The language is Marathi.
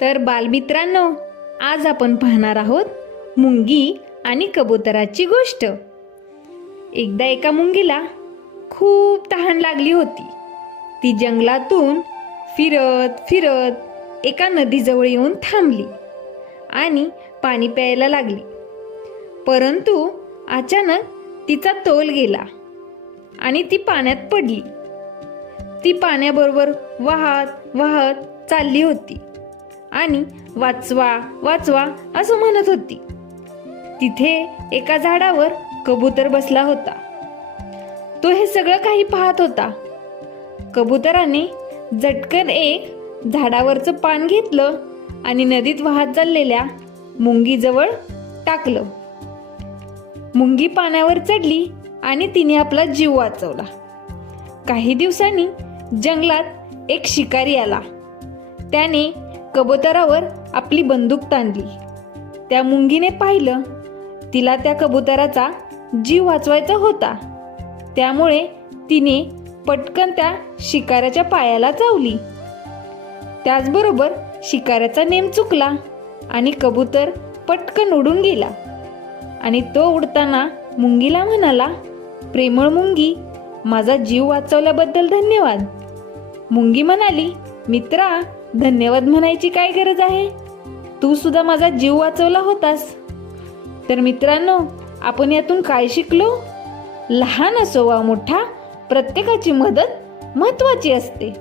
तर बालमित्रांनो, आज आपण पाहणार आहोत मुंगी आणि कबुतराची गोष्ट। एकदा एका मुंगीला खूप तहान लागली होती। ती जंगलातून फिरत फिरत एका नदीजवळ येऊन थांबली आणि पाणी प्यायला लागली। परंतु अचानक तिचा तोल गेला आणि ती पाण्यात पडली। ती पाण्याबरोबर वाहत वाहत चालली होती आणि वाचवा वाचवा असं म्हणत होती। तिथे एका झाडावर कबूतर बसला होता। तो हे सगळं काही पाहत होता। कबुतराने झटकन एक झाडावरचं पान घेतलं आणि नदीत वाहत चाललेल्या मुंगीजवळ टाकलं। मुंगी पाण्यावर चढली आणि तिने आपला जीव वाचवला। काही दिवसांनी जंगलात एक शिकारी आला। त्याने कबुतरावर आपली बंदूक ताणली। त्या मुंगीने पाहिलं, तिला त्या कबुतराचा जीव वाचवायचा होता। त्यामुळे तिने पटकन त्या शिकाऱ्याच्या पायाला चावली। त्याचबरोबर शिकाऱ्याचा नेम चुकला आणि कबूतर पटकन उडून गेला आणि तो उडताना मुंगीला म्हणाला, प्रेमळ मुंगी, माझा जीव वाचवल्याबद्दल धन्यवाद। मुंगी म्हणाली, मित्रा, धन्यवाद म्हणायची काय गरज आहे? तू सुद्धा माझा जीव वाचवला होतास। तर मित्रांनो, आपण यातून काय शिकलो? लहान असो वा मोठा, प्रत्येकाची मदत महत्त्वाची असते।